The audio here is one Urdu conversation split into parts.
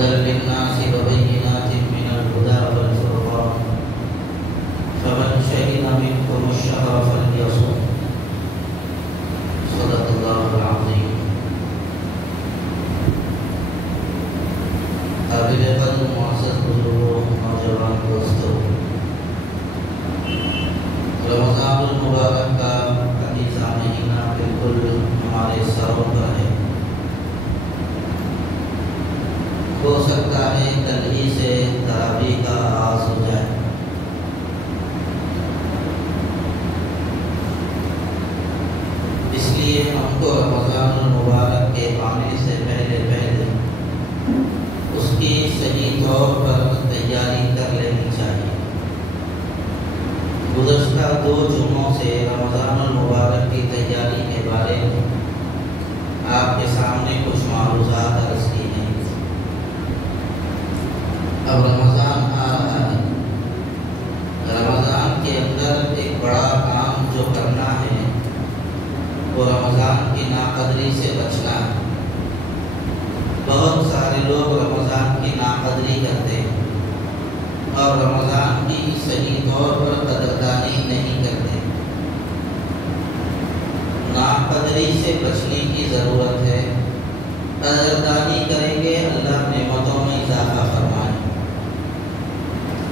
هدى للناس وبينات من الهدى والفرقان فمن شهد منكم الشهر فليصم صدق الله العظيم. قابل قدر معزز بزرگوں نوجوان دوستوں، رمضان المبارک کا عزیزہ مہینہ بالکل ہمارے سروں پر ہے. ہو سکتا ہے کل ہی سے تراویح کا آغاز ہو جائے. اس لیے ہم کو رمضان المبارک کے آنے سے پہلے اس کی صحیح طور پر تیاری کر لینی چاہیے. گزشتہ 2 جمعوں سے رمضان المبارک کی تیاری کے بارے میں آپ کے سامنے کچھ معروضات عرض کی ہیں. اب رمضان آ رہا ہے. رمضان کے اندر ایک بڑا کام جو کرنا ہے وہ رمضان کی ناقدری سے بچنا ہے. بہت سارے لوگ رمضان کی ناقدری کرتے ہیں اور رمضان کی صحیح طور پر قدردانی نہیں کرتے. ناقدری سے بچنے کی ضرورت ہے. قدردانی کریں گے اللہ نعمتوں میں اضافہ فرمائے.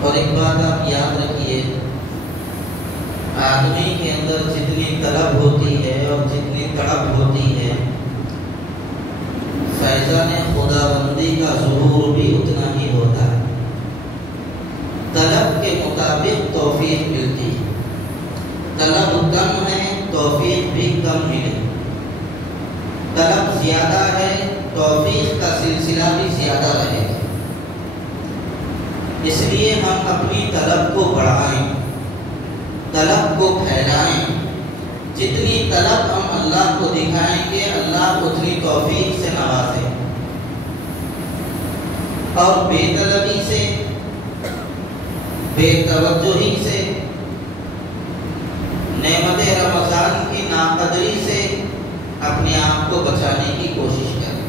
اور ایک بات آپ یاد رکھیے، آدمی کے اندر جتنی طلب ہوتی ہے اور جتنی تڑپ ہوتی ہے، فیضان خداوندی کا ظہور بھی اتنا ہی ہوتا ہے. طلب کے مطابق توفیق ملتی ہے. طلب کم ہے توفیق بھی کم ملے. طلب زیادہ ہے توفیق کا سلسلہ بھی زیادہ رہے گا. اس لیے ہم اپنی طلب کو بڑھائیں، طلب کو پھیلائیں. جتنی طلب ہم اللہ کو دکھائیں گے اللہ اتنی توفیق سے نوازے. اور بے طلبی سے، بے توجہی سے، نعمت رمضان کی ناقدری سے اپنے آپ کو بچانے کی کوشش کریں.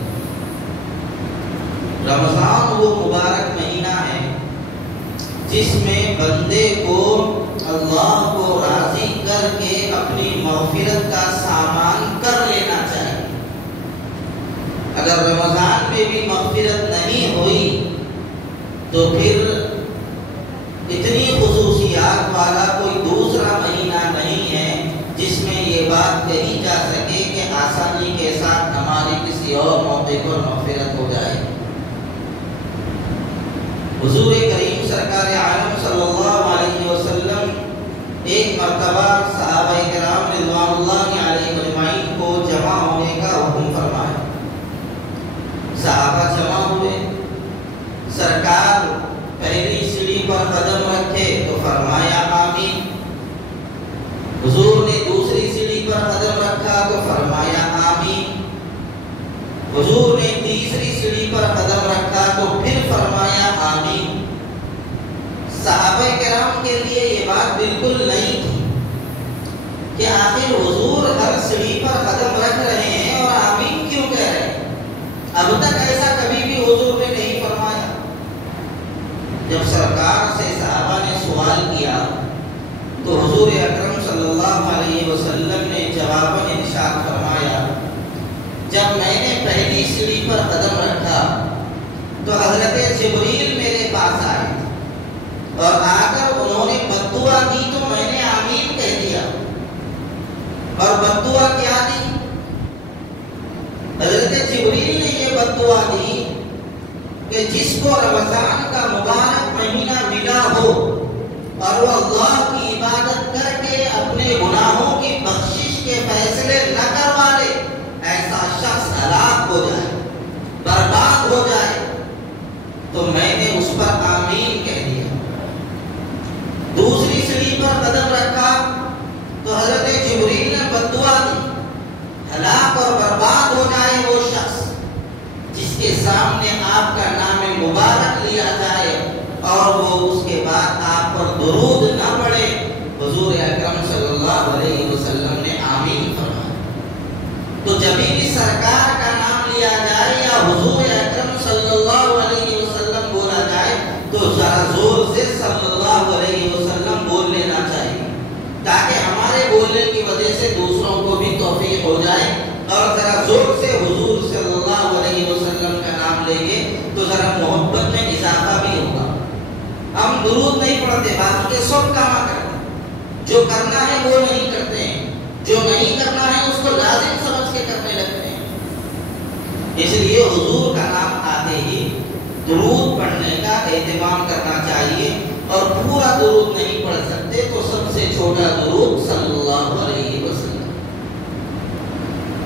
رمضان وہ مبارک مہینہ ہے جس میں بندے کو اللہ کو راضی کر کے اپنی مغفرت کا سامان کر لینا چاہیے. اگر رمضان میں بھی مغفرت نہیں ہوئی تو پھر اتنی خصوصیات والا کوئی دوسرا مہینہ نہیں ہے جس میں یہ بات کہی جا سکے کہ آسانی کے ساتھ ہماری کسی اور موقع پر مغفرت ہو جائے. حضور کریم سرکار عالم صلی اللہ علیہ وسلم ایک مرتبہ صحابہ کرام رضوان اللہ علیہ اجمعین کو جمع ہونے کا حکم فرمایا. صحابہ جمع ہوئے. سرکار پہلی سیڑھی پر قدم رکھے تو فرمایا آمین. حضور نے دوسری سیڑھی پر قدم رکھا تو فرمایا آمین. حضور نے تیسری سیڑھی پر قدم رکھا تو پھر فرمایا آمین. صحابہ کرام کے لیے یہ بات بالکل نہیں تھی کہ آخر حضور ہر سیڑھی پر قدم رکھ رہے ہیں اور آمین کیوں کہہ رہے ہیں. اب تک ایسا کبھی بھی حضور نے نہیں فرمایا. جب سرکار سے صحابہ نے سوال کیا تو حضور اکرم صلی اللہ علیہ وسلم نے جواباً ارشاد فرمایا، جب میں نے پہلی سیڑھی پر قدم رکھا تو حضرت جبریل میرے پاس آئے اور آ کر انہوں نے بد دعا دی تو میں نے آمین کہہ دیا. اور بد دعا کیا دی؟ حضرت جبریل نے یہ بد دعا دی کہ جس کو رمضان کا مبارک مہینہ ملا ہو اور وہ اللہ کی عبادت کر کے اپنے گناہوں کی بخشش کے فیصلے نہ کروا لے، ایسا شخص ہلاک ہو جائے، برباد ہو جائے. تو میں نے اس پر آمین کہہ دیا. دوسری سیڑھی پر قدم رکھا تو حضرت جبریل نے بد دعا دی، ہلاک اور برباد ہو جائے وہ شخص جس کے سامنے آپ کا نام مبارک لیا جائے اور وہ اس کے بعد آپ پر درود نہ پڑے. حضور اکرم صلی اللہ علیہ وسلم نے آمین فرمایا. تو جب بھی سرکار کا نام لیا جائے یا حضور اکرم صلی اللہ علیہ ذرا زور سے صلی اللہ علیہ وسلم بول لینا چاہیے، تاکہ ہمارے بولنے کی وجہ سے دوسروں کو بھی توفیق ہو جائے، اور ذرا زور سے حضور صلی اللہ علیہ وسلم کا نام لیں گے تو ذرا محبت میں اضافہ بھی ہوگا۔ ہم درود نہیں پڑھتے، باقی کے سب کام کرتے ہیں، جو کرنا ہے وہ نہیں کرتے ہیں، جو نہیں کرنا ہے اس کو لازم سمجھ کے کرنے لگتے ہیں۔ اس لیے حضور کا نام آتے ہی درود پڑھنے کا اہتمام کرنا چاہیے، اور پورا درود نہیں پڑھ سکتے تو سب سے چھوٹا درود صلی اللہ علیہ وسلم۔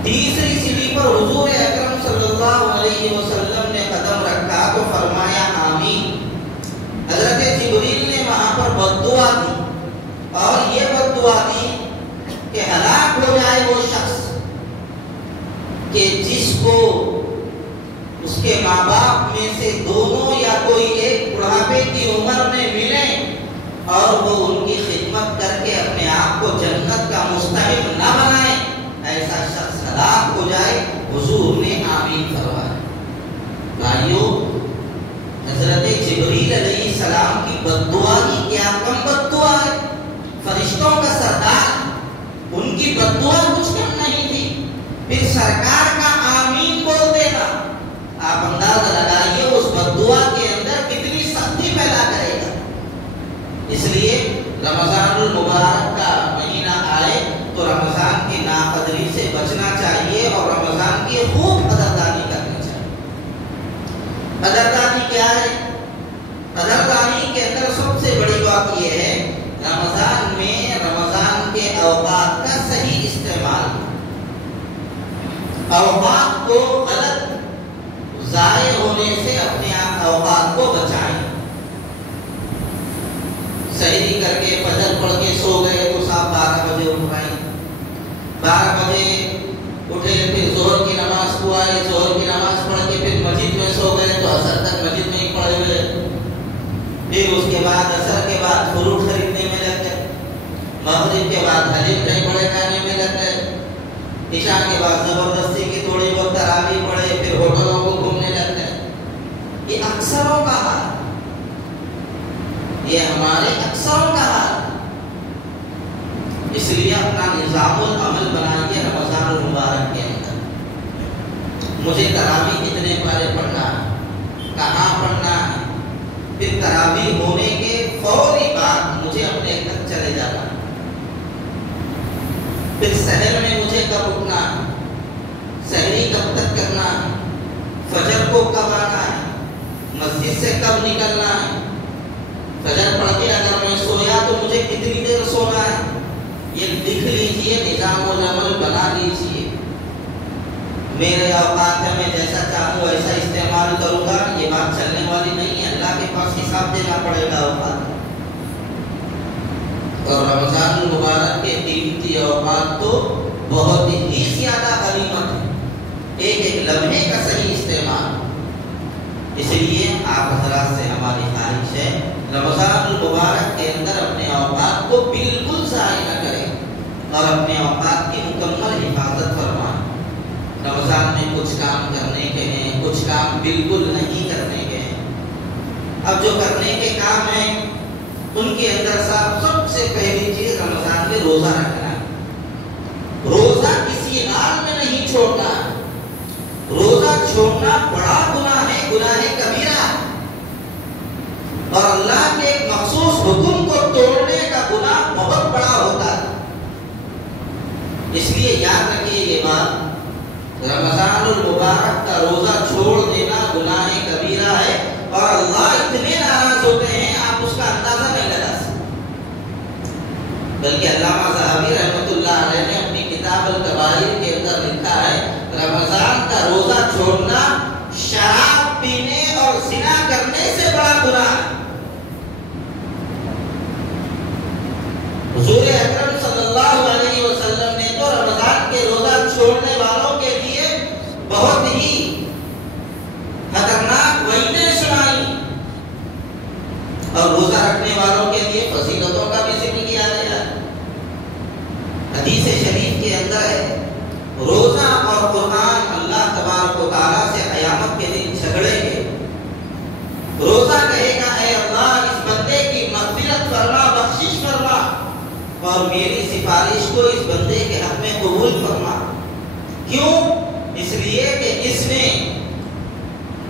تیسری سیڑھی پر حضور اکرم صلی اللہ علیہ وسلم نے قدم رکھا تو فرمایا آمین۔ حضرت جبریل نے وہاں پر بد دعا دی، اور یہ بد دعا دی کہ ہلاک ہو جائے وہ شخص کہ جس کو اس کے ماں باپ میں سے دونوں یا کوئی ایک بڑھاپے کی عمر میں ملے اور وہ ان کی خدمت کر کے اپنے آپ کو جنت کا مستحق نہ بنائے، ایسا شخص ہلاک ہو جائے۔ حضور نے آمین فرمایا۔ بھائیو، حضرت جبریل علیہ السلام کی بد دعا کی کیا کم بد دعا ہے؟ فرشتوں کا سردار، ان کی بد دعا کچھ کم نہیں تھی، پھر سرکار کا آمین بول دینا، آپ اندازہ لگائیے اس بد دعا کے اندر کتنی سختی پیدا کرے گا۔ اس لیے رمضان المبارک کا مہینہ آئے تو رمضان کی ناقدری سے بچنا چاہیے، اور رمضان کی خوب قدردانی کرنی چاہیے۔ قدردانی کیا ہے؟ قدردانی کے اندر سب سے بڑی بات یہ ہے، رمضان میں رمضان کے اوقات کا صحیح استعمال، اوقات کو غلط ضائع ہونے سے اپنے اوقات کو بچائیں۔ سحری کر کے فجر پڑھ کے سو گئے تو صاحب 12 بجے اٹھ رہے، 12 بجے اٹھے، پھر ظہر کی نماز کو آئے، ظہر کی نماز پڑھ کے پھر مسجد میں سو گئے تو عصر تک مسجد میں ہی پڑے ہوئے، پھر اس کے بعد عصر کے بعد فروٹ خریدنے میں لگ گئے، مغرب کے بعد حلیم کہیں بڑے کھانے میں لگ گئے، عشاء کے بعد زبردستی کی تھوڑی بہت تراویح پڑھے، پھر ہوٹلوں کو گھومنے لگ گئے۔ یہ اکثروں کا حال، یہ ہمارے اکثروں کا حال۔ اس لیے اپنا نظام العمل بنائیے رمضان المبارک کے اندر۔ مجھے تراویح کتنے پارے پڑھنا ہے، کہاں پڑھنا ہے، پھر تراویح ہونے کے فوری بعد مجھے اپنے گھر چلے جانا ہے، پھر سحر میں مجھے کب اٹھنا ہے، سحری کب تک کرنا ہے، فجر کو کب آنا ہے، مسجد سے کب نکلنا ہے، فجر پڑھ کے اگر میں سویا تو مجھے کتنی دیر سونا ہے، یہ لکھ لیجئے، نظام العمل بنا لیجئے۔ میرے اوقات ہے، میں جیسا چاہوں ویسا استعمال کروں گا، یہ بات چلنے والی نہیں ہے، اللہ کے پاس حساب دینا پڑے گا اوقات۔ اور رمضان المبارک کے قیمتی اوقات تو بہت ہی زیادہ غنیمت ہے، ایک ایک لمحے کا صحیح استعمال۔ اس لیے آپ حضرات سے ہماری خواہش ہے، رمضان المبارک کے اندر اپنے اوقات کو بالکل ضائع نہ کریں، اور اپنے اوقات کی مکمل حفاظت فرمائیں۔ رمضان میں کچھ کام کرنے کے ہیں، کچھ کام بالکل نہیں کرنے کے ہیں۔ اب جو کرنے کے کام ہیں ان کے اندر سب سے پہلی چیز رمضان میں روزہ رکھنا ہے۔ روزہ کسی حال میں نہیں چھوڑنا ہے، روزہ چھوڑنا بڑا گناہ ہے، گناہ کبیرہ ہے، اور اللہ کے ایک مخصوص حکم کو توڑنے کا گناہ بہت بڑا ہوتا ہے۔ اس لیے یاد رکھیے یہ بات، رمضان المبارک کا روزہ چھوڑ دینا گناہ کبیرہ ہے، اور اللہ اتنے ناراض ہوتے ہیں آپ اس کا اندازہ نہیں لگا سکتے۔ بلکہ علامہ ذہبی رحمۃ اللہ علیہ نے اپنی کتاب الکبائر کے اندر لکھا ہے، رمضان کا روزہ چھوڑنا شراب پینے اور زنا کرنے سے بڑا گناہ ہے۔ حضور اکرم صلی اللہ علیہ وسلم نے تو رمضان کے روزہ چھوڑنے والوں کے لیے بہت ہی خطرناک وعیدیں سنائی، اور روزہ رکھنے والوں کے لیے فضیلتوں کا بھی ذکر کیا گیا۔ حدیث شریف کے اندر ہے، روزہ اور قرآن اللہ تبارک و تعالیٰ سے قیامت کے دن جھگڑیں گے۔ روزہ کہے گا، اے اللہ کو اس بندے کے حق میں قبول فرما. کیوں؟ اس لیے کہ اس نے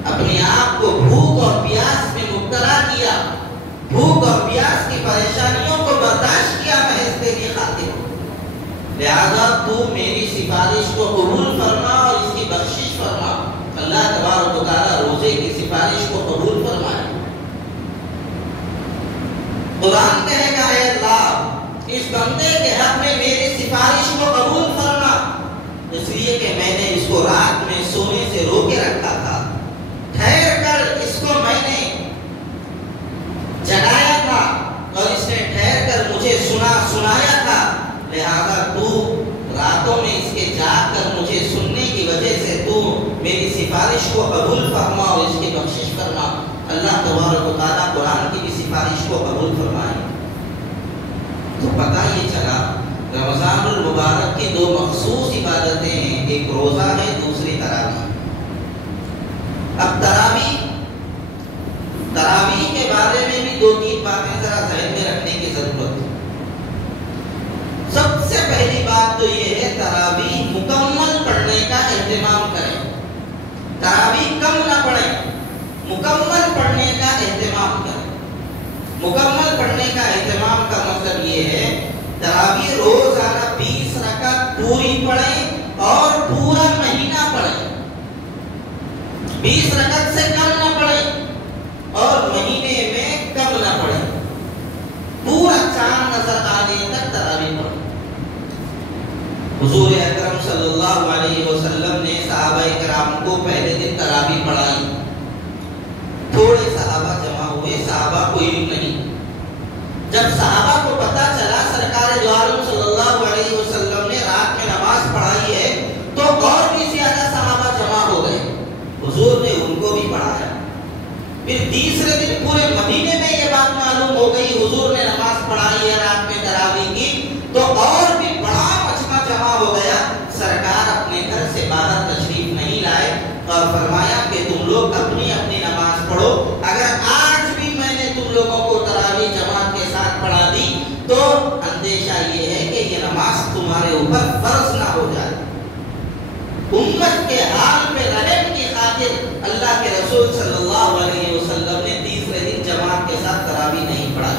اپنے آپ کو بھوک اور پیاس میں مبتلا کیا، بھوک اور پیاس کی پریشانیوں کو برداشت کیا محض تیری خاطر. لہذا تو میری سفارش کو قبول فرما اور اس کی بخشش فرما. اللہ تبارک و تعالیٰ روزے کی سفارش کو قبول فرمائے. قرآن کہے گا اے اللہ اس بندے کے حق میں میری سفارش کو قبول فرما، اس لیے کہ میں نے اس کو رات میں سونے سے روکے رکھا تھا، ٹھہر کر اس کو میں نے جگایا تھا اور اس نے ٹھہر کر مجھے سنایا تھا. لہذا تو راتوں میں اس کے جاگ کر مجھے سننے کی وجہ سے تو میری سفارش کو قبول فرما اور اس کی بخشش فرما. اللہ تبارک و تعالیٰ قرآن کی بھی سفارش کو قبول فرمائے. تو پتہ یہ چلا رمضان المبارک کی دو مخصوص عبادتیں ہیں، ایک روزہ ہے، دوسری تراویح. اب تراویح کے بارے میں بھی دو تین باتیں ذرا ذہن میں رکھنے کی ضرورت ہے. سب سے پہلی بات تو یہ ہے تراویح مکمل پڑھنے کا اہتمام کریں. تراویح کم نہ پڑھیں، مکمل پڑھنے کا اہتمام کریں. مکمل پڑھنے کا اہتمام کا مطلب یہ ہے تراویح روزانہ 20 رکعت پوری پڑھیں اور پورا مہینہ پڑھیں. 20 رکعت سے کم نہ پڑھیں اور مہینے میں کم نہ پڑھیں. پورا چاند نظر آنے تک تراویح پڑھیں. حضور اکرم صلی اللہ علیہ وسلم نے صحابہ کرام کو پہلے دن تراویح پڑھائی. تھوڑے صحابہ جمع ہوئے، صحابہ کو علم نہیں. جب صحابہ کو پتا چلا سرکار دو عالم صلی اللہ علیہ وسلم نے رات میں نماز پڑھائی ہے تو اور بھی زیادہ صحابہ جمع ہو گئے. حضور نے ان کو بھی پڑھایا. پھر تیسرے دن پورے مدینے میں یہ بات معلوم ہو گئی حضور نے نماز پڑھائی ہے رات میں تراویح کی، تو اور بھی بڑا مجمع جمع ہو گیا. سرکار اپنے گھر سے باہر تشریف نہیں لائے اور فرمایا کہ تم لوگ اپنی اپنی نماز پڑھو. اگر آج بھی میں نے تم لوگوں کو تراویح جماعت کے ساتھ پڑھا دی تو اندیشہ یہ ہے کہ یہ نماز تمہارے اوپر فرض نہ ہو جائے. امت کے حال میں رحم کی خاطر اللہ کے رسول صلی اللہ علیہ وسلم نے تیسرے دن جماعت کے ساتھ تراویح نہیں پڑھا.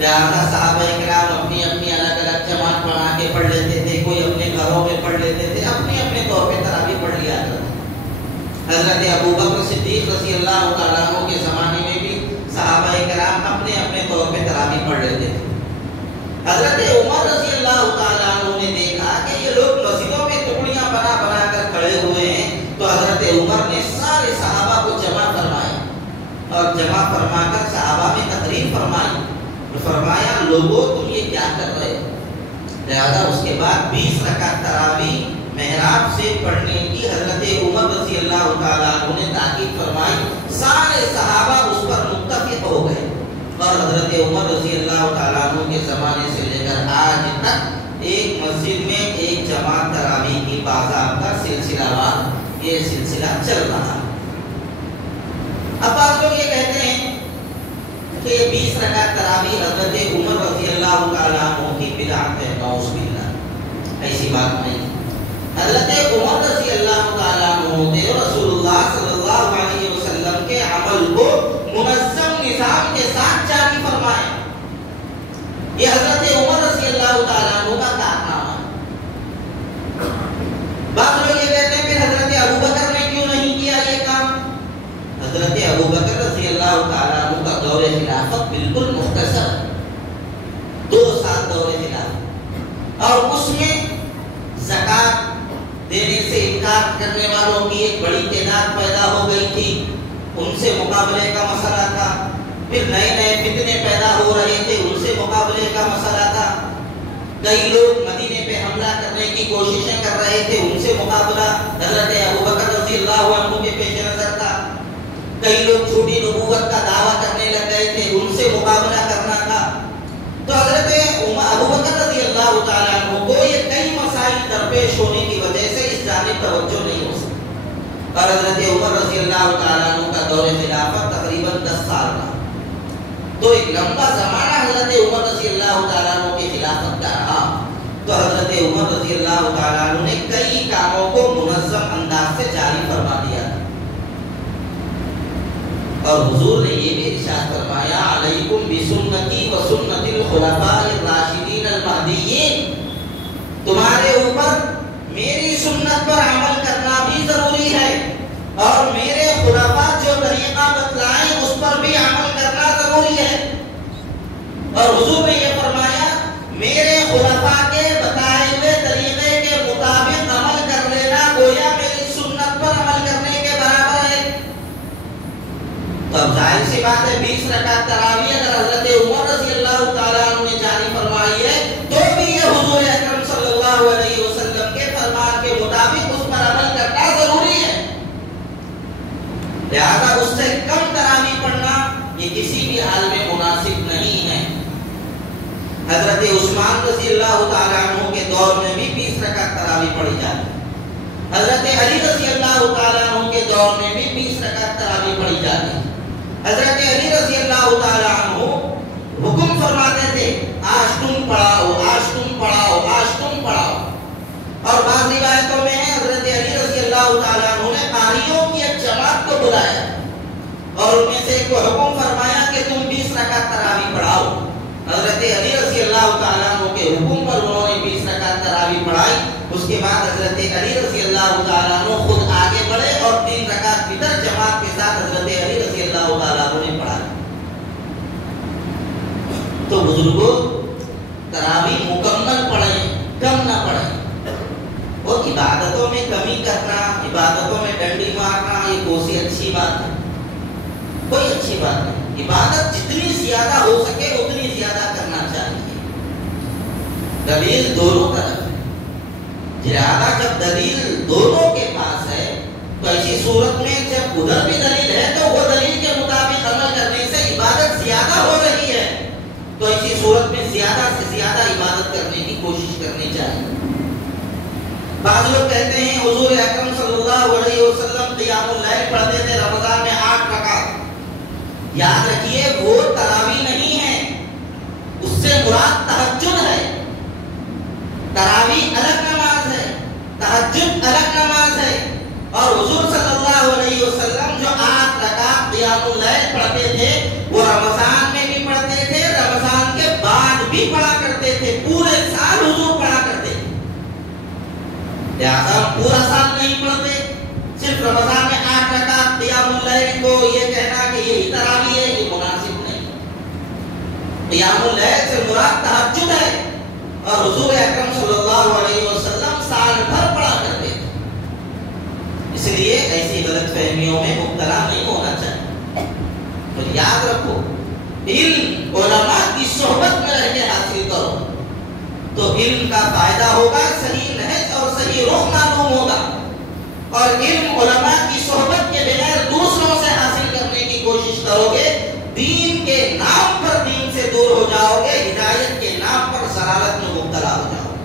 لہذا صحابہ کرام اپنی اپنی الگ الگ جماعت بنا کے پڑھ لیتے تھے، کوئی اپنے گھروں میں پڑھ لیتے تھے، اپنے اپنے طور پہ تراویح پڑھ لیا کرتے. حضرت ابوبکر صدیق رضی اللہ تعالیٰ عنہ کے زمانے میں بھی صحابہ کرام اپنے اپنے طور پہ تراویح پڑھ لیتے تھے. حضرت عمر رضی اللہ تعالیٰ عنہ نے دیکھا کہ یہ لوگ مسجدوں میں ٹکڑیاں بنا بنا کر کھڑے ہوئے ہیں، تو حضرت عمر نے سارے صحابہ کو جمع فرمایا اور جمع فرما کر صحابہ میں تقریر فرمائی. فرمایا لوگوں تم یہ کیا کر رہے ہو؟ لہذا اس کے بعد 20 رکعت تراویح محراب سے پڑھنے کی حضرت عمر رضی اللہ تعالیٰ عنہ نے تاکید فرمائی. سارے صحابہ اس پر متفق ہو گئے اور حضرت عمر رضی اللہ تعالیٰ عنہ کے زمانے سے لے کر آج تک ایک مسجد میں ایک جماعت تراویح کی باضابطہ سلسلہ وار یہ سلسلہ چل رہا ہے. اب بعض لوگ یہ کہتے ہیں کہ 20 رکعت تراویح حضرت عمر رضی اللہ تعالیٰ عنہ کی بدعت ہے. نعوذ باللہ، ایسی بات نہیں. حضرت عمر رضی اللہ تعالیٰ عنہ نے رسول اللہ صلی اللہ علیہ وسلم کے عمل کو منظم نظام کے ساتھ جاری فرمایا. یہ حضرت عمر رضی اللہ تعالیٰ عنہ کا کارنامہ ہے. بعض لوگ یہ کہتے ہیں پھر حضرت ابوبکر نے کیوں نہیں کیا یہ کام؟ حضرت ابوبکر رضی اللہ تعالیٰ عنہ کا دور خلافت بالکل مختصر 2 سال دور خلافت، اور اس میں زکات دینے سے انکار کرنے والوں کی ایک بڑی تعداد پیدا ہو گئی تھی. ان سے مقابلے کا مسئلہ تھا. پھر نئے نئے فتنے پیدا ہو رہے تھے، ان سے مقابلے کا مسئلہ تھا. کئی لوگ مدینے پہ حملہ کرنے کی کوششیں کر رہے تھے، ان سے مقابلہ حضرت ابوبکر رضی اللہ عنہ کے پیش نظر تھا. کئی لوگ جھوٹی نبوت کا دعویٰ کرنے لگ گئے تھے، ان سے مقابلہ کرنا تھا. تو حضرت ابوبکر رضی اللہ تعالیٰ عنہ کو یہ کئی مسائل درپیش ہونے کی وجہ سے اس جانب توجہ نہیں ہو سکی. اور حضرت عمر رضی اللہ تعالیٰ عنہ کا دور خلافت تقریباً 10 سال کا. تو ایک لمبا زمانہ حضرت عمر رضی اللہ تعالیٰ عنہ کی خلافت کا رہا. تو حضرت عمر رضی اللہ تعالیٰ عنہ نے کئی کاموں کو منظم انداز سے جاری فرما دیا اور حضور نے یہ بھی ارشاد فرمایا علیکم بسنتی و سنت الخلفاء الراشدین المہدیین، تمہارے اوپر میری سنت پر عمل کرنا بھی ضروری ہے اور میرے خلفاء جو طریقہ بتلائیں اس پر بھی عمل کرنا ضروری ہے۔ اور حضور نے یہ فرمایا میرے خلفاء کے بتائے ہوئے طریقے کے مطابق عمل کر لینا گویا میری سنت پر عمل کرنے کے برابر ہے۔ تو اب ظاہر سی بات ہے 20 رکعت تراویح اگر حضرت عمر رضی اللہ تعالیٰ عنہ نے جاری فرمائی ہے تو بھی یہ حضور اکرم صلی اللہ علیہ وسلم کے فرمان کے مطابق اس پر عمل کرنا ضروری ہے، لہذا اس سے کم تراویح پڑھنا یہ کسی بھی حال میں مناسب نہیں ہے۔ حضرت عثمان رضی اللہ تعالیٰ عنہ کے دور میں بھی 20 رکعت تراویح پڑھی جاتی، حضرت علی رضی اللہ تعالیٰ عنہ کے دور میں بھی 20 رکعت تراویح پڑھی جاتی۔ حضرت علی رضی اللہ تعالیٰ عنہ حکم فرماتے تھے آج تم پڑھاؤ، آج تم پڑھاؤ، آج تم پڑھاؤ، اور بعض روایتوں میں ہے حضرت علی رضی اللہ تعالیٰ عنہ نے قاریوں کی ایک جماعت کو بلایا اور ان میں سے ایک کو حکم فرمایا کہ تم 20 رکعت تراویح پڑھاؤ۔ حضرت علی رضی اللہ تعالیٰ عنہ کے حکم پر انہوں نے 20 رکعت تراویح پڑھائی۔ اس کے بعد حضرت علی رضی اللہ تعالیٰ عنہ خود آگے بڑھے اور 3 رکعت ادھر جماعت کے ساتھ حضرت علی رضی اللہ تعالیٰ عنہ نے پڑھا۔ تو بزرگوں تراویح مکمل پڑھیں، کم نہ پڑھیں۔ وہ عبادتوں میں کمی کرنا، عبادتوں میں ڈنڈی مارنا یہ کوئی اچھی بات ہے، کوئی اچھی بات نہیں۔ عبادت جتنی زیادہ ہو سکے اتنی زیادہ کرنا چاہیے۔ دلیل دونوں طرف ہے، زیادہ جب دلیل دونوں کے پاس ہے تو ایسی صورت میں جب ادھر بھی دلیل ہے تو وہ دلیل کے مطابق عمل کرنے سے عبادت زیادہ ہو رہی ہے، تو ایسی صورت میں زیادہ سے زیادہ عبادت کرنے کی کوشش کرنی چاہیے۔ بعض لوگ کہتے ہیں حضور اکرم صلی اللہ علیہ وسلم قیام اللیل پڑھتے تھے رمضان میں 8 رکعت۔ یاد رکھیے وہ تراویح نہیں ہے، اس سے مراد تہجد ہے۔ تراویح الگ نماز ہے، تہجد الگ نماز ہے، اور حضور صلی اللہ علیہ وسلم جو 8 رکعت قیام اللیل پڑھتے تھے وہ رمضان میں بھی پڑھتے تھے، رمضان کے بعد بھی پڑھا کرتے تھے، پورے سال حضور پڑھا کرتے تھے۔ لہذا پورا سال نہیں پڑھتے، صرف رمضان میں 8 رکعت قیام اللیل کو یہ کہنا کہ یہی تراویح ہے یہ مناسب نہیں۔ قیام اللیل سے مراد تہجد ہے، اور حضور اکرم صلی اللہ علیہ وسلم سال بھر پڑھا کرتے تھے، اس لیے ایسی غلط فہمیوں میں مبتلا نہیں ہونا چاہیے۔ تو یاد رکھو علم علماء کی صحبت میں رہ کے حاصل کرو تو علم کا فائدہ ہوگا، صحیح نہج اور صحیح رخ معلوم ہوگا، اور علم علماء کی صحبت کے بغیر دوسروں سے حاصل کرنے کی کوشش کرو گے، دین کے نام پر دین سے دور ہو جاؤ گے، ہدایت کے نام پر ضلالت میں مبتلا ہو جاؤ گے۔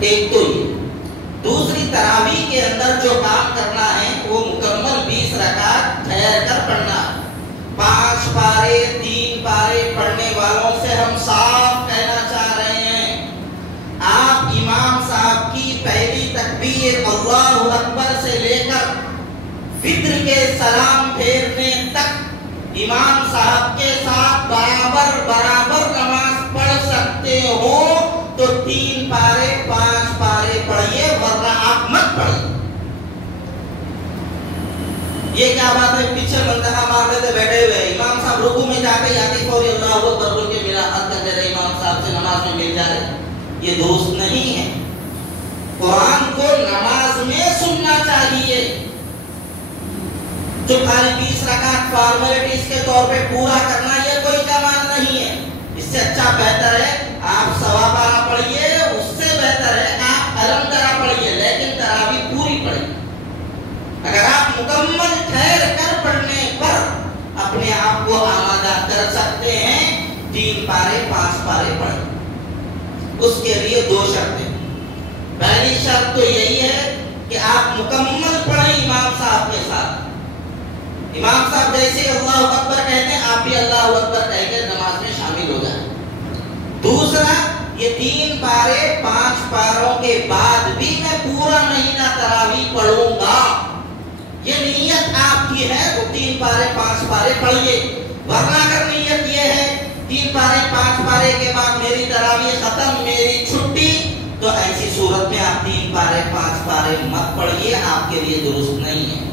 ایک تو یہ، دوسری تراویح کے اندر جو کام کرنا ہے وہ مکمل 20 رکعت ٹھہر کر پڑھنا۔ 5 پارے 3 پارے پڑھنے والوں سے ہم صاف کہنا چاہ رہے ہیں، آپ امام صاحب کی پہلی تکبیر اللہ اکبر سے لے کر فطر کے سلام پھیرنے تک امام صاحب کے ساتھ برابر برابر نماز پڑھ سکتے ہو تو 3 پارے 5 پارے پڑھیے، ورنہ آپ مت پڑھیے۔ یہ کیا بات ہے، پیچھے منتہا مار لیتے بیٹھے ہوئے، امام صاحب رکوع میں جاتے جاتے فوری اللہ اکبر بول کے میرا ہاتھ کر دے رہے، امام صاحب سے نماز میں مل جا رہے، یہ درست نہیں ہے۔ قرآن کو نماز میں سننا چاہیے، جو خالی 20 رکعت فارمیلٹیز کے طور پہ پورا کرنا یہ کوئی کمال نہیں ہے۔ اس سے اچھا بہتر ہے آپ سوا پارہ پڑھیے، اس سے بہتر ہے آپ علم ترا پڑھیے، لیکن تراویح پوری پڑھیے۔ اگر آپ مکمل ٹھہر کر پڑھنے پر اپنے آپ کو آمادہ کر سکتے ہیں 3 پارے 5 پارے پڑھیں، اس کے لیے 2 شرطیں۔ پہلی شرط تو یہی ہے کہ آپ مکمل پڑھیں امام صاحب کے ساتھ، امام صاحب جیسے اللہ اکبر کہتے ہیں آپ بھی اللہ اکبر کہہ کے نماز میں شامل ہو جائیں۔ دوسرا یہ 3 پارے 5 پاروں کے بعد بھی میں پورا مہینہ تراویح پڑھوں گا، یہ نیت آپ کی ہے تو 3 پارے 5 پارے پڑھیے. ورنہ اگر نیت یہ ہے 3 پارے 5 پارے کے بعد میری تراویح ختم، میری چھٹی، تو ایسی صورت میں آپ 3 پارے 5 پارے مت پڑھیے، آپ کے لیے درست نہیں ہے.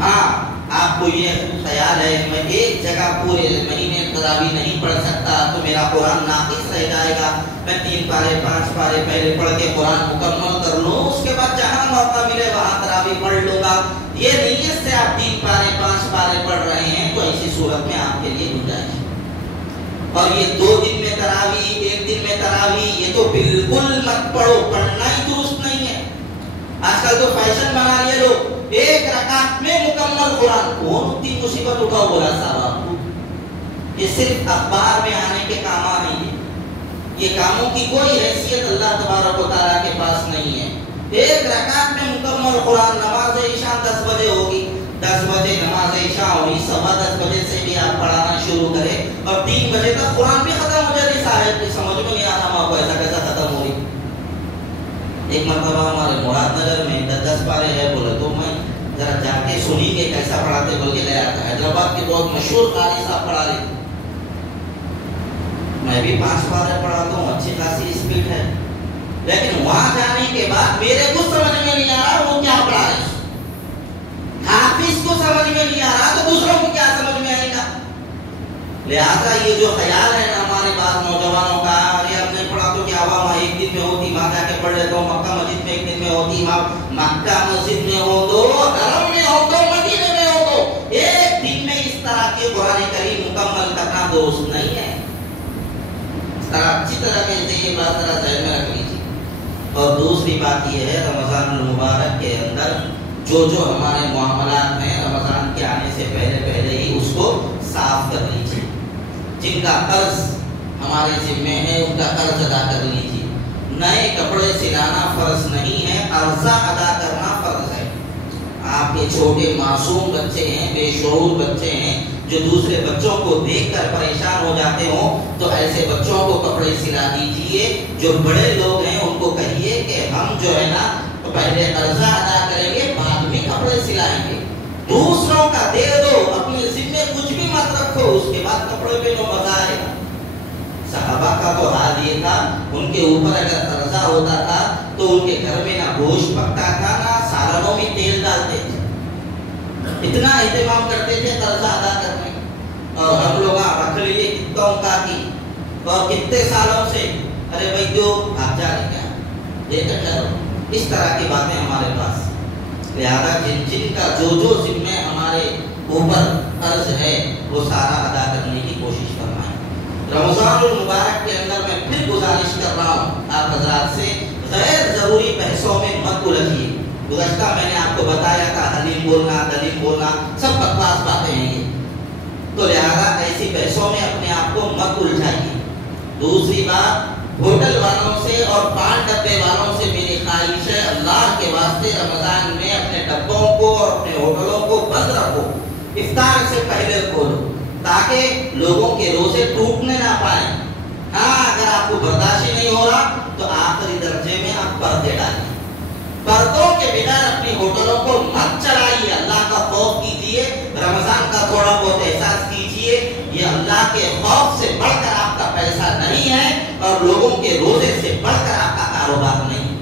ہاں آپ کو یہ خیال ہے میں ایک جگہ پورے مہینے تراویح نہیں پڑھ سکتا تو میرا قرآن ناقص رہ جائے گا، میں 3 پارے 5 پارے پہلے پڑھ کے قرآن مکمل کر لوں، اس کے بعد جہاں موقع ملے وہاں تراویح پڑھ لوں گا. یہ نیت سے آپ 3 پارے 5 پارے پڑھ رہے ہیں تو ایسی صورت میں آپ کے لیے گنجائش ہے. اور یہ 2 دن میں تراویح، 1 دن میں تراویح، یہ تو بالکل مت پڑھو، پڑھنا ہی درست نہیں ہے. آج کل تو فیشن بنا لیے لوگ، 1 رکعت میں مکمل قرآن. کون اتنی مصیبت اٹھاؤ بولا صاحب آپ کو؟ یہ صرف اخبار میں آنے کے کام آ نہیں ہے، یہ کاموں کی کوئی حیثیت اللہ تبارک و تعالیٰ کے پاس نہیں ہے. 1 رکعت میں مکمل قرآن. نماز عشاء 10 بجے ہوگی، 10 بجے نماز عشاء ہوگی، 10:15 بجے سے بھی آپ پڑھانا شروع کریں اور 3 بجے تک قرآن بھی ختم ہو جائے. صاحب کی سمجھ میں نہیں آنا آپ کو ایسا کیسا ختم ہو رہی. ایک مرتبہ ہمارے مراد نگر میں 10 پارے ہے بولے تو میں ذرا جا کے سنی کے کیسا پڑھاتے بول کے لے آتا. حیدرآباد کے بہت مشہور قاری صاحب پڑھا رہے، میں بھی 5 پارے پڑھاتا ہوں، اچھی خاصی اسپیڈ ہے، لیکن وہاں جانے کے بعد میرے کو سمجھ میں نہیں آ رہا وہ کیا پڑھا رہے. حافظ کو سمجھ میں نہیں آ رہا تو دوسروں کو کیا سمجھ میں آئے گا. لہٰذا یہ جو خیال ہے نا ہمارے بعض نوجوانوں کا، ارے اب نہیں پڑھا تو کیا ہوا، وہاں 1 دن میں ہوتی، وہاں جا کے پڑھ لیتا ہوں، مکہ مسجد میں 1 دن میں ہوتی، مکہ مسجد میں ہو تو، حرم میں ہو تو، مدینے میں ہو تو 1 دن میں اس طرح کے قرآن کریم مکمل کرنا درست نہیں ہے. اس طرح اچھی طرح سے یہ بات ذرا ذہن میں رکھ لیجیے. اور دوسری بات یہ ہے رمضان المبارک کے اندر جو ہمارے معاملات ہیں رمضان کے آنے سے پہلے ہی اس کو صاف کر لیجیے. جن کا قرض ہمارے ذمے ہے ان کا قرض ادا کر لیجیے. نئے کپڑے سلانا فرض نہیں ہے، قرضہ ادا کرنا فرض ہے. آپ کے چھوٹے معصوم بچے ہیں، بے شعور بچے ہیں جو دوسرے بچوں کو دیکھ کر پریشان ہو جاتے ہوں تو ایسے بچوں کو کپڑے سلا دیجیے. جو بڑے لوگ ہیں ان کو کہیے کہ ہم جو ہے نا پہلے قرضہ ادا کریں گے بعد میں کپڑے سلائیں گے. دوسروں کا دے دو، اپنے ذمے کچھ بھی مت رکھو، اس کے بعد کپڑے پہ مزہ آئے گا. صحابہ کا تو حال یہ تھا، ان کے اوپر اگر قرضہ ہوتا تھا تو ان کے گھر میں نہ گوشت پکتا تھا نہ سالنوں میں تیل ڈالتے تھے. اتنا اہتمام کرتے تھے قرضہ ادا کرنے. اور ہم لوگ رکھ لیجیے کتوں کا کی اور کتنے سالوں سے، ارے بھائی جو آپ جا رہے کیا دے کر کرو. اس طرح کی باتیں ہمارے پاس. لہذا جن کا جو ذمہ ہمارے اوپر قرض ہے وہ سارا ادا کرنے کی کوشش فرمائیں. رمضان المبارک کے اندر میں پھر گزارش کر رہا ہوں آپ حضرات سے، غیر ضروری بحثوں میں مت الجھیے. گزشتہ میں نے آپ کو بتایا تھا حلیم بولنا دلیم بولنا سب بکواس باتیں ہیں یہ، تو لہذا ایسی بحثوں میں اپنے آپ کو مت الجھائیے. دوسری بات، ہوٹل والوں سے اور پان ڈبے والوں سے میری خواہش ہے اللہ کے واسطے رمضان میں اپنے ڈبوں کو اور اپنے ہوٹلوں کو بند رکھو، افطار سے پہلے کھولو تاکہ لوگوں کے روزے ٹوٹنے نہ پائیں. ہاں اگر آپ کو برداشت نہیں ہو رہا تو آخری درجے میں آپ پردے ڈالیں. پردوں کے بغیر اپنی ہوٹلوں کو مت چلائیے. اللہ کا خوف کیجیے، رمضان کا تھوڑا بہت احساس کیجیے. یہ اللہ کے خوف سے بڑھ کر آپ کا پیسہ نہیں ہے اور لوگوں کے روزے سے بڑھ کر آپ کا کاروبار نہیں.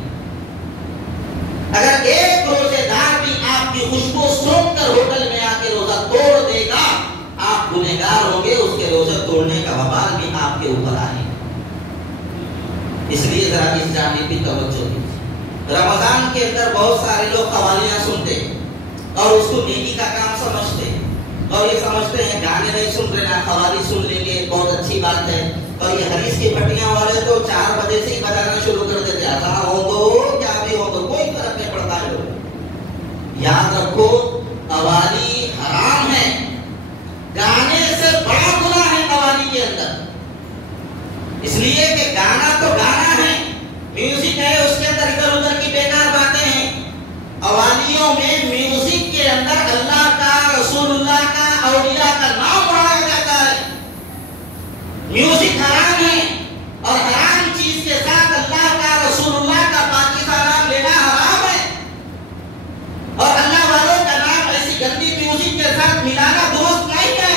اگر ایک روزے دار بھی آپ کی خوشبو سونگ کر ہوٹل میں آ کے روزہ توڑ دے گا آپ گنہگار ہوں گے، اس کے روزے توڑنے کا وبال بھی آپ کے اوپر آئے گا. اس لیے ذرا اس جانب بھی توجہ دیجیے. رمضان کے اندر بہت سارے لوگ قوالیاں سنتے اور اس کو نیکی کا کام سمجھتے اور یہ سمجھتے ہیں گانے نہیں سن رہے نا قوالی سن لیں گے بہت اچھی بات ہے. اور یہ حدیث کی پٹیاں والے تو 4 بجے سے ہی بجانا شروع کر دیتے. اذان ہو تو کیا بھی ہو تو کوئی فرق نہیں پڑتا ہے. یاد رکھو قوالی حرام ہے، گانے سے بڑا گناہ ہے قوالی کے اندر. اس لیے کہ گانا تو گانا ہے، میوزک ہے، اس کے اندر ادھر ادھر کی بیکار باتیں ہیں. قوالیوں میں میوزک کے اندر اللہ کا، رسول اللہ کا، اولیاء کا نام اڑایا جاتا ہے. میوزک حرام ہے. ساتھ ملانا درست نہیں ہے.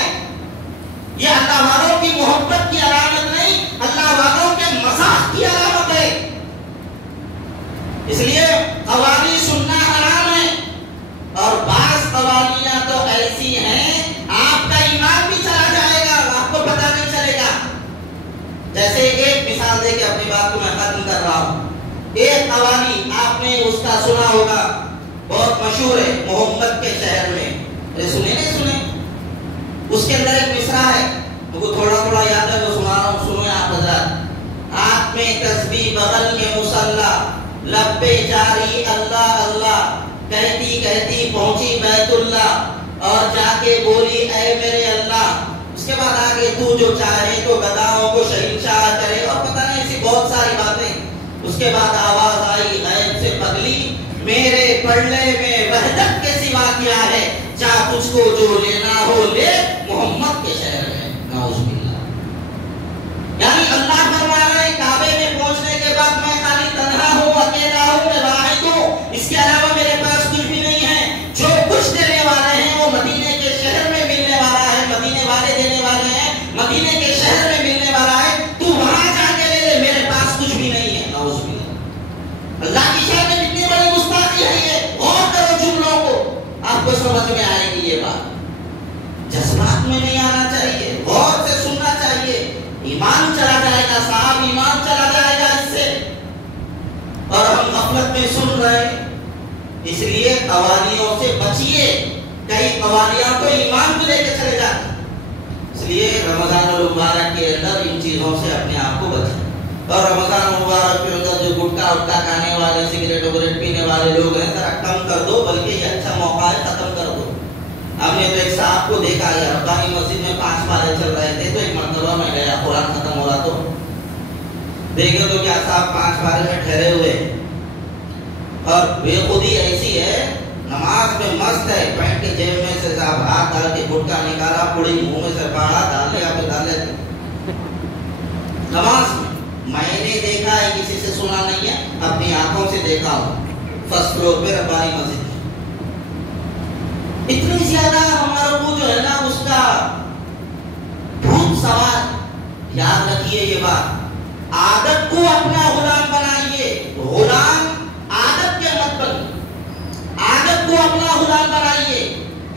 یہ اللہ والوں کی محبت کی علامت نہیں، اللہ والوں کے مذاق کی علامت ہے. اس لیے قوالی سننا حرام ہے. اور بعض قوالیاں تو ایسی ہیں آپ کا ایمان بھی چلا جائے گا، آپ کو پتہ نہیں چلے گا. جیسے ایک مثال دے کے اپنی بات کو میں ختم کر رہا ہوں. ایک قوالی آپ نے اس کا سنا ہوگا، بہت مشہور ہے محمد کے شہر میں. سنے نہیں سنے؟ اس کے اندر ایک مصرع ہے، مجھے تھوڑا تھوڑا یاد ہے، وہ سنا رہا ہوں، سنو آپ حضرات. ہاتھ میں تسبیح بغل میں مصلی، لب پہ جاری اللہ اللہ، کہتی کہتی پہنچی بیت اللہ اور جا کے بولی اے میرے اللہ. اس کے بعد آگے تو جو چاہے تو گداؤں کو شہنشاہ کرے، اور پتہ نہیں ایسی بہت ساری باتیں. اس کے بعد آواز آئی غیب سے پگلی، میرے پلڑے میں وحدت کے سوا کیا ہے، چاہ تجھ کو جو لینا ہو لے محمد کے شہر میں. نعوذ باللہ. یعنی اللہ فرما رہا ہے کعبے میں پہنچنے کے بعد میں خالی تنہا ہوں، اکیلا ہوں، میں واحد ہوں، اس کے علاوہ میرے پاس کچھ بھی نہیں ہے. جو کچھ دینے والے ہیں وہ مدینے کے شہر میں ملنے والا ہے، مدینے والے دینے والے ہیں، مدینے کے شہر میں ملنے والا ہے. تو وہاں جا کے لے لے، میرے پاس کچھ بھی نہیں ہے. نعوذ باللہ. اللہ کی شہر میں کتنی بڑی گستاخی ہے یہ. غور کرو جملوں کو، آپ کو سمجھ میں آئے گی یہ بات. جذبات میں نہیں آنا چاہیے، غور سے سننا چاہیے. ایمان چلا جائے گا صاحب، ایمان چلا جائے گا اس سے. اور ہم غفلت میں سن رہے ہیں. اس لیے قوالیوں سے بچیے. کئی قوالیاں تو ایمان بھی لے کے چلے جاتے. اس لیے رمضان المبارک کے اندر ان چیزوں سے اپنے آپ کو بچیں. اور رمضان المبارک کے اندر جو گٹکا وٹکا کھانے والے، سگریٹ وگریٹ پینے والے لوگ ہیں، ذرا کم کر دو، بلکہ یہ اچھا موقع ہے، ختم کر دو. ہم نے تو ایک صاحب کو دیکھا ہے، ربانی مسجد میں 5 پارے چل رہے تھے، تو ایک مرتبہ میں گیا، قرآن ختم ہو رہا تو دیکھے تو کیا صاحب 5 پارے میں ٹھہرے ہوئے. اور بے خودی ایسی ہے، نماز میں مست ہے، پینٹ کے جیب میں سے صاحب ہاتھ ڈال کے گٹکا نکالا، پوڑی منہ میں سے پاڑا ڈال لیا، پھر ڈال لیتے نماز میں. میں نے دیکھا ہے، کسی سے سنا نہیں ہے، اپنی آنکھوں سے دیکھا ہوں. فرسٹ فلور پہ ربانی مسجد میں اتنی زیادہ ہمارا وہ جو ہے نا اس کا بھوت سوار. یاد رکھیے یہ بات، عادت کو اپنا غلام بنائیے. غلام عادت کے مت بنیے، عادت کو اپنا غلام بنائیے.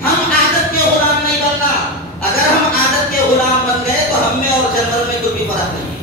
ہم عادت کے غلام نہیں بننا. اگر ہم عادت کے غلام بن گئے تو ہم میں اور جنرل میں کوئی بھی فرق نہیں ہے.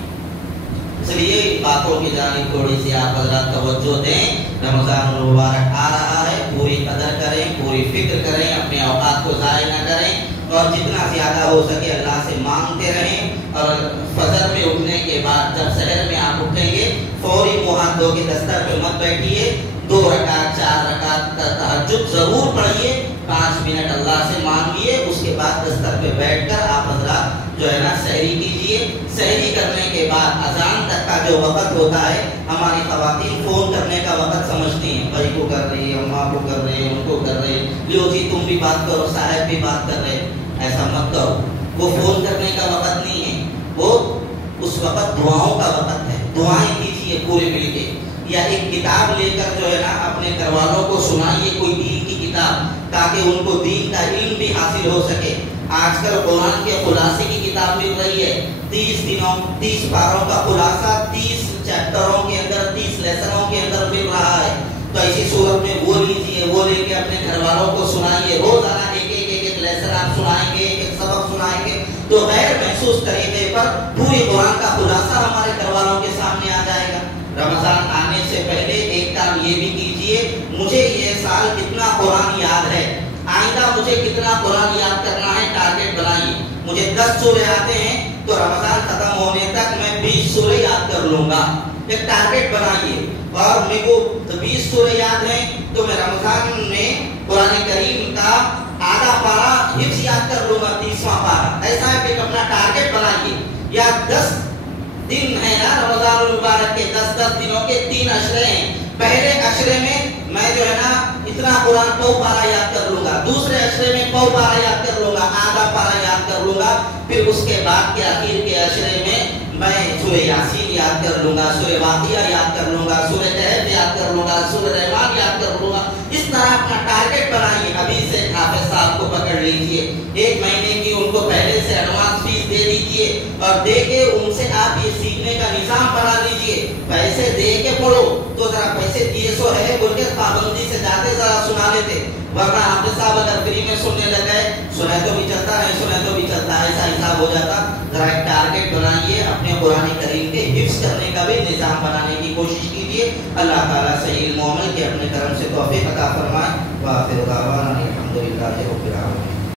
اس لیے ان باتوں کی جانب تھوڑی سی آپ حضرات توجہ دیں. رمضان المبارک آ رہا ہے، پوری قدر کریں، پوری فکر کریں، اپنے اوقات کو ضائع نہ کریں، اور جتنا زیادہ ہو سکے اللہ سے مانگتے رہیں. اور فجر میں اٹھنے کے بعد جب سحر میں آپ اٹھیں گے، فوری منہ ہاتھ دھو کے بستر پہ مت بیٹھیے. 2 رکعت 4 رکعت تہجد ضرور پڑھیے، 5 منٹ اللہ سے مانگیے. اس کے بعد بستر پہ بیٹھ کر آپ حضرات جو ہے نا سحری کیجیے. سحری کرنے کے بعد اذان تک کا جو وقت ہوتا ہے، ہماری خواتین فون کرنے کا وقت سمجھتی ہیں، بھائی کو کر رہی ہے، اماں کو کر رہی ہے، ان کو کر رہی ہے، لیو جی تم بھی بات کرو، صاحب بھی بات کر رہے. ایسا مت کرو. وہ فون کرنے کا وقت نہیں ہے، وہ اس وقت دعاؤں کا وقت ہے. دعائیں کیجیے پورے مل کے، یا ایک کتاب لے کر جو ہے نا اپنے گھر والوں کو سنائیے، کوئی دین کی کتاب، تاکہ ان کو دین کا علم بھی حاصل ہو سکے. آج کل قرآن کے خلاصے کی کتاب مل رہی ہے، 30 پاروں کا خلاصہ 30 چیپٹروں کے اندر، 30 لیسنوں کے اندر مل رہا ہے. تو ایسی صورت میں وہ لیجیے، وہ لے کے اپنے گھر والوں کو سنائیے. روزانہ ایک لیسن آپ سنائیں گے، ایک سبق سنائیں گے، تو غیر محسوس طریقے پر پوری قرآن کا خلاصہ ہمارے گھر والوں کے سامنے آ جائے گا. رمضان آنے سے پہلے ایک کام یہ بھی کیجیے، مجھے یہ سال کتنا قرآن یاد ہے، آئندہ مجھے کتنا قرآن یاد کرنا ہے، ٹارگیٹ بنائیے. مجھے 10 سورے آتے ہیں تو رمضان ختم ہونے تک میں 20 سورے یاد کر لوں گا. ایک ٹارگیٹ بنائیے. اور میرے کو 20 سورے یاد ہیں تو میں رمضان میں قرآن کریم کا آدھا پارا حفظ یاد کر لوں گا، 30واں پارا. ایسا ہے کہ اپنا ٹارگیٹ بنائیے. یا 10 دن ہے نا رمضان المبارک کے، 10 دنوں کے 3 عشرے ہیں. پہلے عشرے میں جو ہے نا اتنا قرآن پو پارا یاد کر لوں گا، دوسرے عشرے میں پو پارا یاد کر لوں گا، آدھا پارا یاد کر لوں گا. پھر اس کے بعد کے آخر کے عشرے میں سورہ یاسین یاد کر لوں گا، سورہ واقعہ یاد کر لوں گا، سورہ کہف یاد کر لوں گا، سورہ رحمان یاد کر لوں گا. اس طرح اپنا ٹارگیٹ بنائیے. ابھی سے حافظ صاحب کو پکڑ لیجئے، 1 مہینے کی ان کو پہلے سے ایڈوانس فیس دے دیجئے اور دے کے ان سے آپ یہ سیکھنے کا نظام بنا دیجئے. پیسے دے کے پڑھو تو ذرا پیسے دیے سو ہے بول کے پابندی سے جاتے ذرا سنا لیتے. ورنہ آپ صاحب اگر فری میں سننے لگ گئے سنے تو بھی چلتا نہیں سنے تو بھی چلتا ایسا حساب ہو جاتا. ذرا ایک ٹارگٹ بنائیے اپنے قرآن کریم کے حفظ کرنے کا بھی نظام بنانے کی کوشش کیجیے. اللہ تعالیٰ صحیح علم و عمل کے اپنے کرم سے توفیق عطا فرمائے. وآخر دعوانا الحمدللہ رب العالمین.